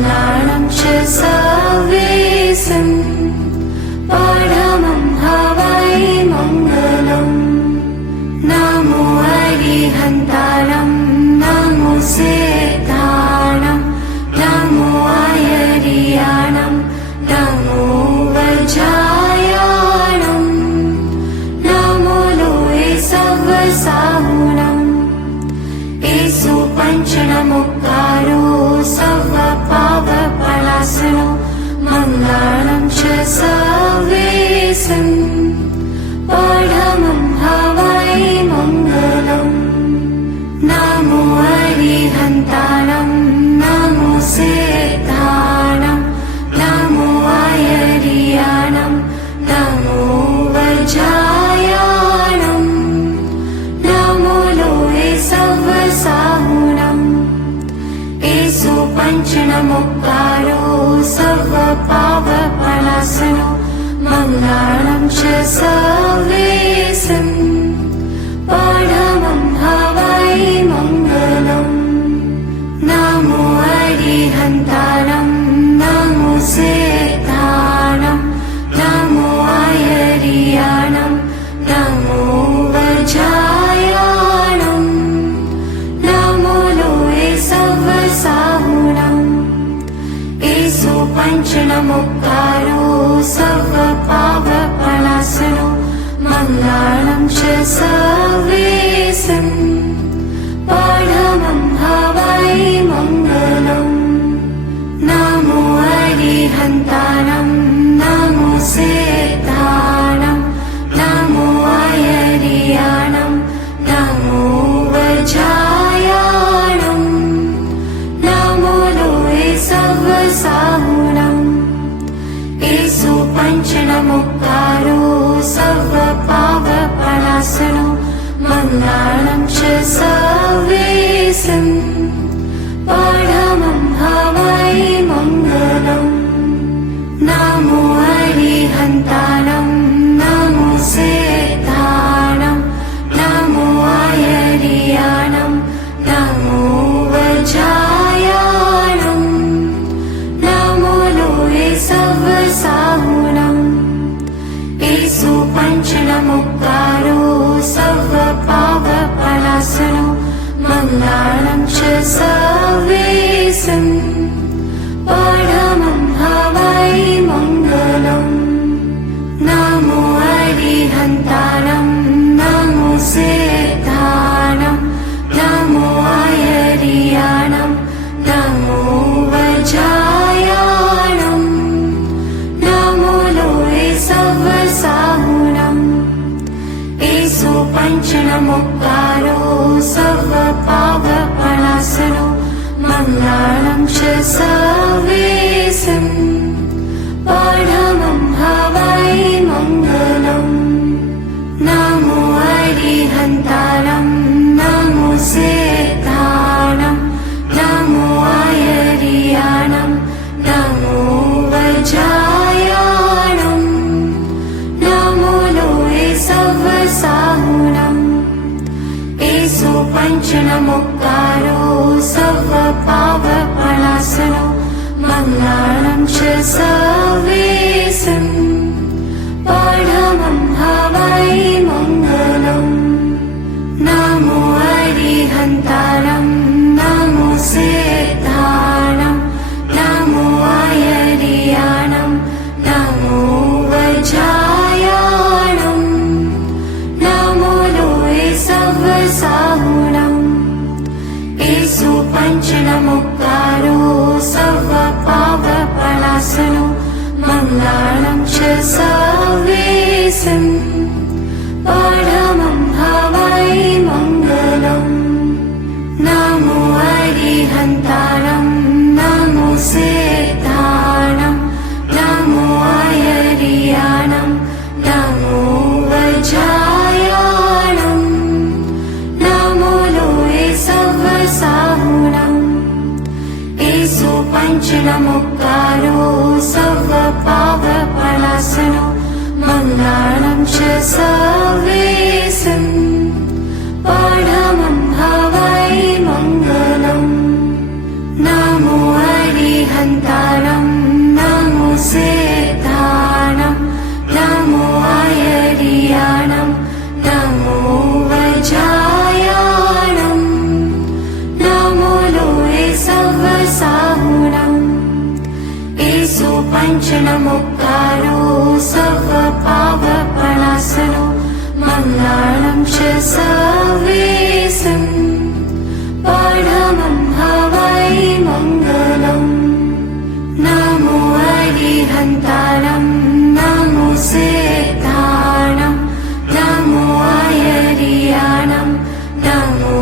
मङ्गलं च सर्वेशम् परमं हवै मङ्गलम्। नमो अरिहन्तारं नमो सिद्धारं नमो अयरियाणं नमो वज्रायाणं नमो लोये सर्वसाहुणम्। येषु पञ्चनमुक्तारो सर्वपापप्रणाशनो मङ्गलं च सर्वेशम् परमं हवै मङ्गलम्। नमो अरिहन्तारं नमो सिद्धारं नमो अयरियाणं नमो वज्रायाणं नमो लोये सर्वसाहुणम्। येषु पञ्चनमुक्तारो सर्वपापप्रणाशनो मङ्गलं च सर्वेशम् परमं हवै मङ्गलम्। नमो अरिहन्तारं नमो सिद्धारं नमो अयरियाणं नमो वज्रायाणं नमो लोये सर्वसाहुणम्। येषु पञ्चनमुक्तारो सर्वपापप्रणाशनो मङ्गलं च सर्वेशम् परमं हवै मङ्गलम्। नमो अरिहन्तारं नमो सिद्धारं नमो अयरियाणं नमो वज्रायाणं नमो लोये सर्वसाहुणम्। येषु पञ्चनमुक्तारो सर्वपापप्रणाशनो मङ्गलं च सर्वेशम् परमं हवै मङ्गलम्। नमो अरिहन्तारं नमो सिद्धारं नमो अयरियाणं नमो वज्रायाणं नमो लोये सर्वसाहुणम्। येषु पञ्चनमुक्तारो सर्वपापप्रणाशनो मङ्गलं च सर्वेशम् परमं हवै मङ्गलम्। नमो अरिहन्तारं नमो सिद्धारं नमो अयरियाणं नमो वज्रायाणं नमो लोये सर्वसाहुणम्। येषु पञ्चनमुक्तारो सर्वपापप्रणाशनो मङ्गलं च सर्वेशम् परमं हवै मङ्गलम्। नमो अरिहन्तारं नमो सिद्धारं नमो अयरियाणं नमो वज्रायाणं नमो लोये सर्वसाहुणम्। येषु पञ्चनमुक्तारो सर्वपापप्रणाशनो मङ्गलं च सर्वेशम् परमं हवै मङ्गलम्। नमो अरिहन्तारं नमो सिद्धारं नमो अयरियाणं नमो वज्रायाणं नमो लोये सर्वसाहुणम्। येषु पञ्चनमुक्तारो सर्वपापप्रणाशनो मङ्गलं च सर्वेशम् परमं हवै मङ्गलम्। नमो अरिहन्तारं नमो सिद्धारं नमो अयरियाणं नमो वज्रायाणं नमो लोये सर्वसाहुणम्। येषु पञ्चनमुक्तारो सर्वपापप्रणाशनो मङ्गलं च सर्वेशम् परमं हवै मङ्गलम्। नमो अरिहन्तारं पञ्चनमुक्तारो सर्वपापप्रणाशनो मङ्गलं च सर्वेशम् परमं हवै मङ्गलम् नमो हरिहन्तारं नमो सेतारं नमो हरियाणं नमो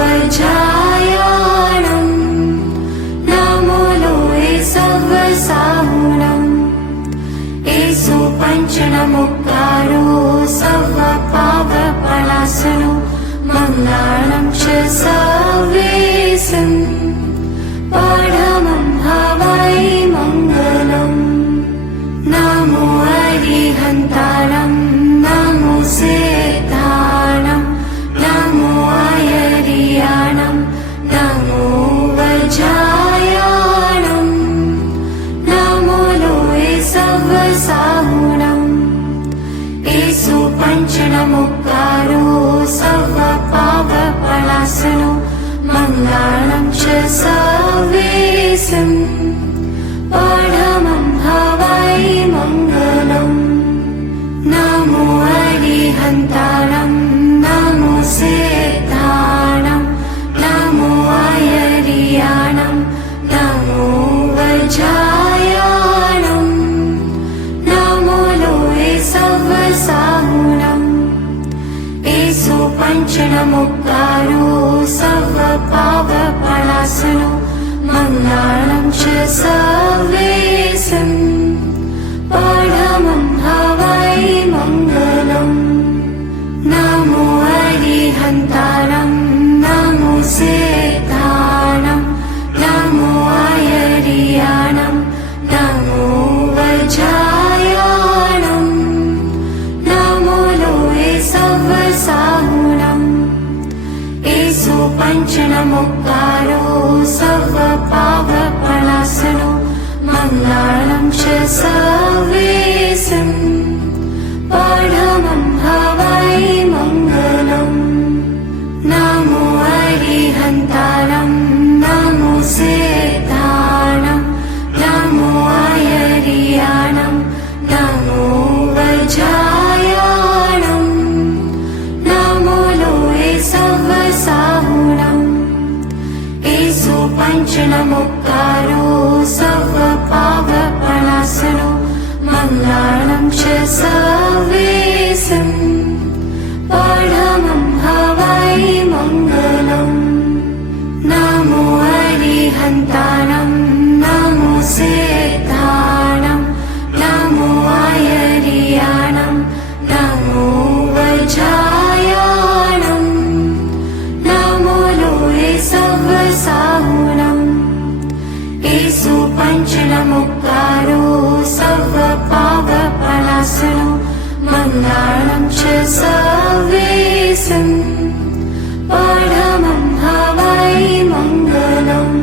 वज्रायाणं नमो लोये सर्वसाहुणम् एषु पञ्चनमुक्तारो सर्वपापप्रणाशनो मङ्गलं च सर्वेशम् परमं हवै मङ्गलम् नमो हरिहन्तारं नमो सेतारं नमो हरियाणं नमो वज्रायाणं नमो लोये सर्वसाहुणम् एषु पञ्चनमुक्तारो सर्वपापप्रणाशनो मङ्गलं च सर्वेशम् परमं हवै मङ्गलम् नमो हरिहन्तारं नमो सेतारं नमो हरियाणं नमो वज्रायाणं नमो लोये सर्वसाहुणम् एषु पञ्चनमुक्तारो सर्वपापप्रणाशनो मङ्गलं च सर्वेशम् परमं हवै मङ्गलम् नमो हरिहन्तारं नमो सेतारं नमो हरियाणं नमो वज्रायाणं नमो लोये सर्वसाहुणम् एषु पञ्चनमुक्तारो सर्वपापप्रणाशनो मङ्गलं च सर्वेशम् परमं हवै मङ्गलम् नमो हरिहन्तारं नमो सेतारं नमो हरियाणं नमो वज्रायाणं नमो लोये सर्वसाहुणम् एषु पञ्चनमुक्तारो सर्वपापप्रणाशनो मङ्गलं च सर्वेशम् परमं हवै मङ्गलम् नमो हरिहन्तारं नमो सेतारं नमो हरियाणं नमो वज्रायाणं नमो लोये सर्वसाहुणम् एषु पञ्चनमुक्तारो सर्वपापप्रणाशनो मङ्गलं च सर्वेशम् परमं हवै मङ्गलम्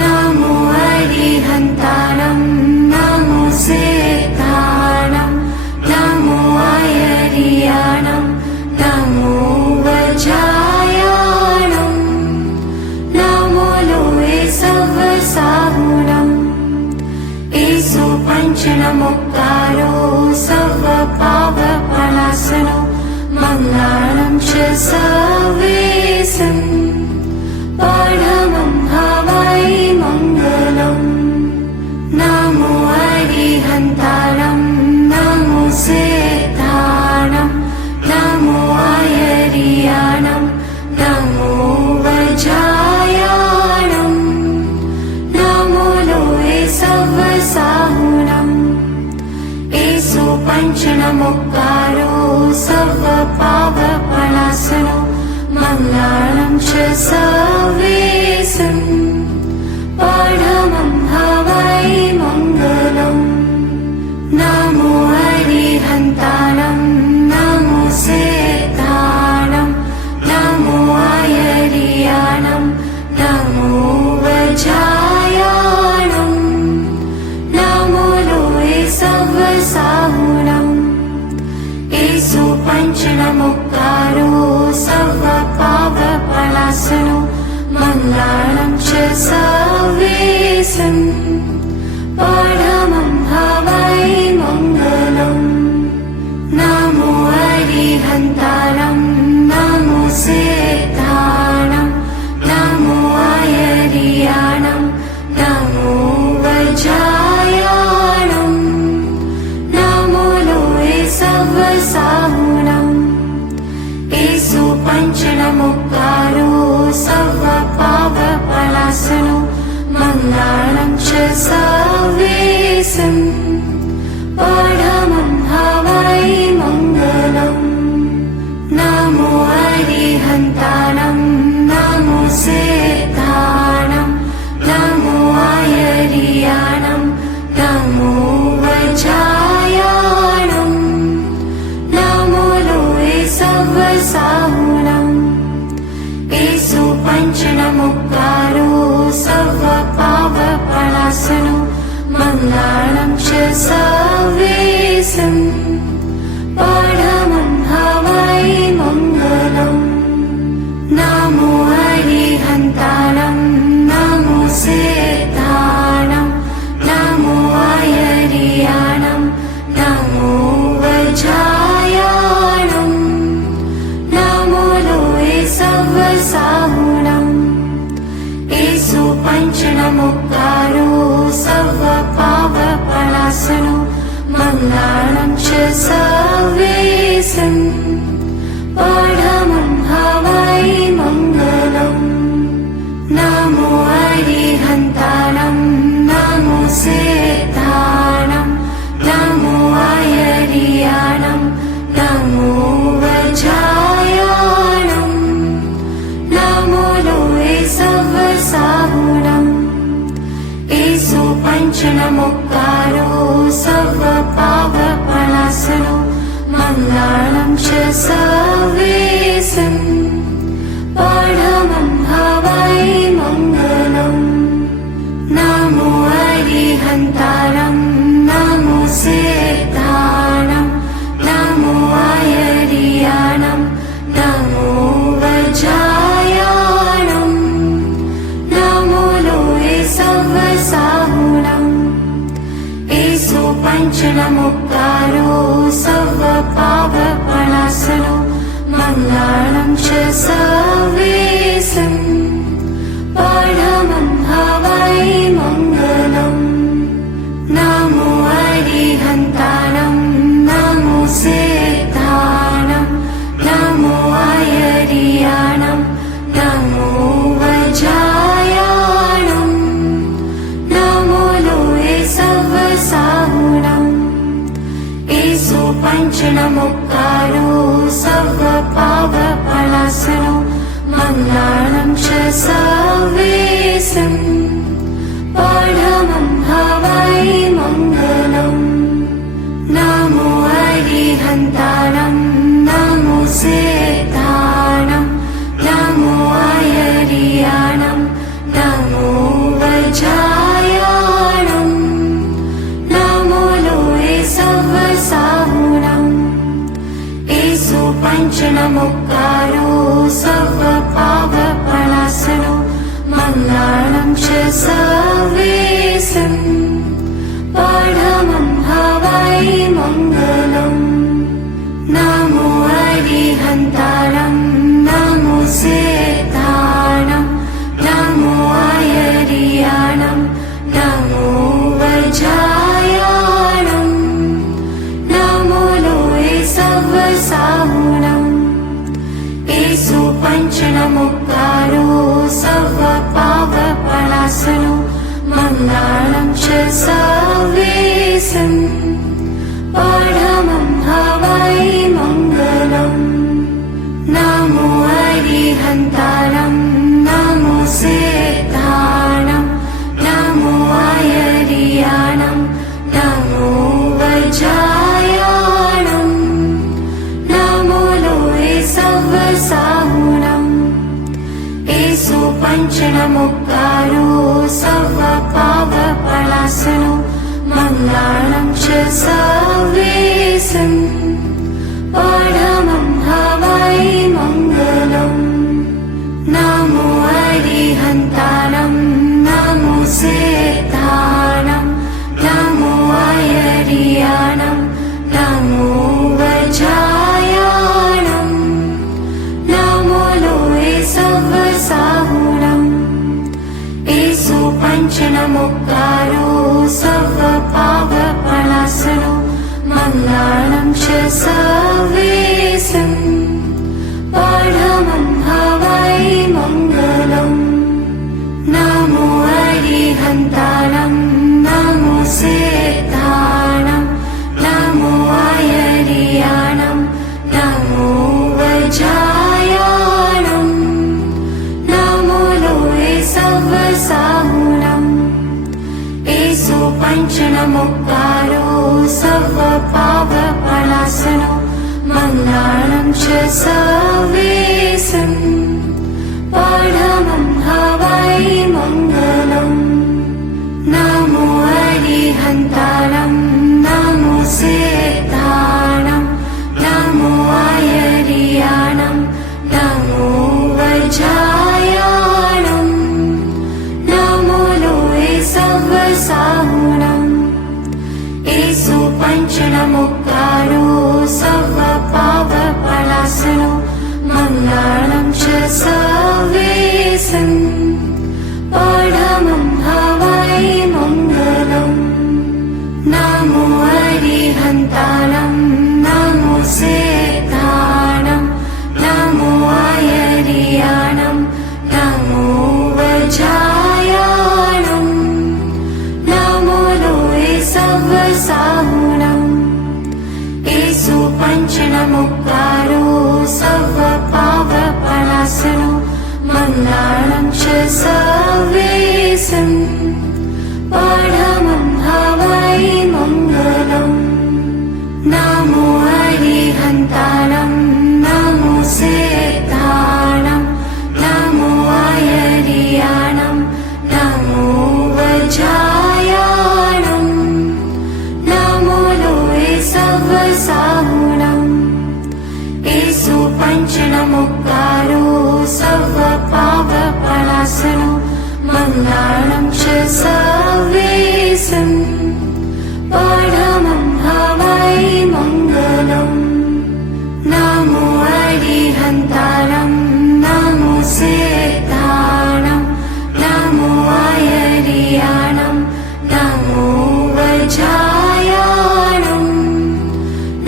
नमो हरिहन्तारं नमो सेतारं नमो हरियाणं नमो वज्रायाणं नमो लोये सर्वसाहुणम् एषु पञ्चनमुक्तारो सर्वपापप्रणाशनो मङ्गलं च सर्वेशम् परमं हवै मङ्गलम् नमो हरिहन्तारं नमो सेतारं नमो हरियाणं नमो वज्रायाणं नमो लोये सर्वसाहुणम् एषु पञ्चनमुक्तारो सर्वपापप्रणाशनो मङ्गलं च सर्वेशम् परमं हवै मङ्गलम् नमो हरिहन्तारं नमो सेतारं नमो हरियाणं नमो वज्रायाणं नमो लोये सर्वसाहुणम् एषु पञ्चनमुक्तारो सर्वपापप्रणाशनो मङ्गलं च सर्वेशम् परमं मङ्गलं च सर्वेशम् परमं हवै मङ्गलम् नमो अरिहन्ताणं नमो सिद्धाणं नमो आयर्याणं नमो वज्रायाणं नमो लोये सर्वसाहुणम् येषु पञ्चनमुक्तारो सर्वपापप्रणाशनो मङ्गलं च सर्वेशम् परमं हवै मङ्गलम् नमो अरिहन्ताणं नमो सिद्धाणं नमो आयर्याणं नमो वज्रायाणं नमो लोये सर्वसाहुणम् येषु पञ्चनमुक्तारो सर्वपापप्रणाशनो मङ्गलं च सर्वेशम् परमं हवै मङ्गलम् नमो अरिहन्ताणं नमो सिद्धाणं नमो आयर्याणं नमो वज्रायाणं नमो लोये सर्वसाहुणम् येषु पञ्चनमुक्तारो सर्वपापप्रणाशनो मङ्गलं च सर्वेशम् परमं हवै मङ्गलम् नमो अरिहन्ताणं नमो सिद्धाणं नमो आयर्याणं नमो वज्रायाणं नमो लोये सर्वसाहुणम् येषु पञ्चनमुक्तारो सर्वपापप्रणाशनो मङ्गलं च सर्वेशम् परमं हवै मङ्गलम् नमो अरिहन्ताणं नमो सिद्धाणं नमो आयर्याणं नमो वज्रायाणं नमो लोये सर्वसाहुणम् येषु पञ्चनमुक्तारो सर्वपापप्रणाशनो मङ्गलं च सर्वेशम् परमं हवै मङ्गलम् नमो अरिहन्ताणं नमो सिद्धाणं नमो आयर्याणं नमो वज्रायाणं नमो लोये सर्वसाहुणम् येषु पञ्चनमुक्तारो सर्वपापप्रणाशनो मङ्गलं च सर्वेशम् परमं हवै मङ्गलम् नमो अरिहन्ताणं नमो सिद्धाणं नमो आयर्याणं नमो वज्रायाणं नमो लोये सर्वसाहुणम् येषु पञ्चनमुक्तारो सर्वपापप्रणाशनो मङ्गलं च सर्वेशम् परमं हवै मङ्गलम् नमो अरिहन्ताणं नमो सिद्धाणं नमो आयर्याणं नमो वज्रायाणं नमो लोये सर्वसाहुणम् येषु पञ्चनमुक्तारो सर्वपापप्रणाशनो मङ्गलं च सर्वेशम् परमं हवै मङ्गलम् नमो अरिहन्ताणं नमो सिद्धाणं नमो आयर्याणं नमो वज्रायाणं नमो लोये सर्वसाहुणम् येषु पञ्चनमुक्तारो सर्वपापप्रणाशनो मङ्गलं च सर्वेशम् परमं हवै मङ्गलम् नमो अरिहन्ताणं अरिहन्तारं नमो सिद्धाणं नमो आयर्याणं नमो वज्रायाणं नमो लोये सव्वसाहुणम् एषु पञ्चनमुक्तारो सर्वपापप्रणाशनो मङ्गलं च सर्वेषां परमं हवै मङ्गलम् नमो अरिहन्तारं नमो सिद्धाणं नमो आयर्याणं नमो वज्रायाणं नमो लोये सव्वसाहुणम् एषु पञ्चनमुक्तारो सर्वपापप्रणाशनो मङ्गलं च सर्वेषां परमं हवै मङ्गलम् नमो अरिहन्तारं नमो सिद्धाणं नमो आयर्याणं नमो वज्रायाणं नमो लोये सव्वसाहुणम् एषु पञ्चनमुक्तारो सर्वपापप्रणाशनो मङ्गलं च सर्वेषां परमं हवै मङ्गलम् नमो अरिहन्तारं नमो सिद्धाणं नमो आयर्याणं नमो वज्रायाणं नमो लोये सव्वसाहुणम् एषु पञ्चनमुक्तारो सर्वपापप्रणाशनो मङ्गलं च सर्वेषां परमं हवै मङ्गलम् नमो अरिहन्तारं नमो सिद्धाणं नमो आयर्याणं नमो वज्रायाणं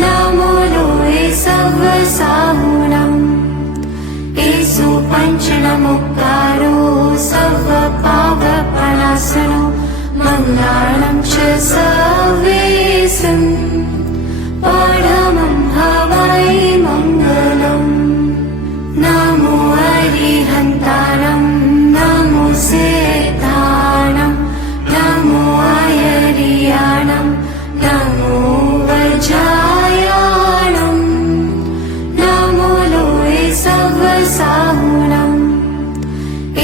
नमो लोये सव्वसाहुणम् एषु पञ्चनमुक्तारो सर्वपापप्रणाशनो मङ्गलं च सर्वेषां परमं हवै मङ्गलम् नमो अरिहन्तारं नमो सिद्धाणं नमो आयर्याणं नमो वज्रायाणं नमो लोये सव्वसाहुणम्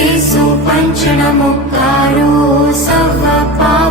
एषु पञ्चनमुक्तारो सर्वपापप्रणाशनो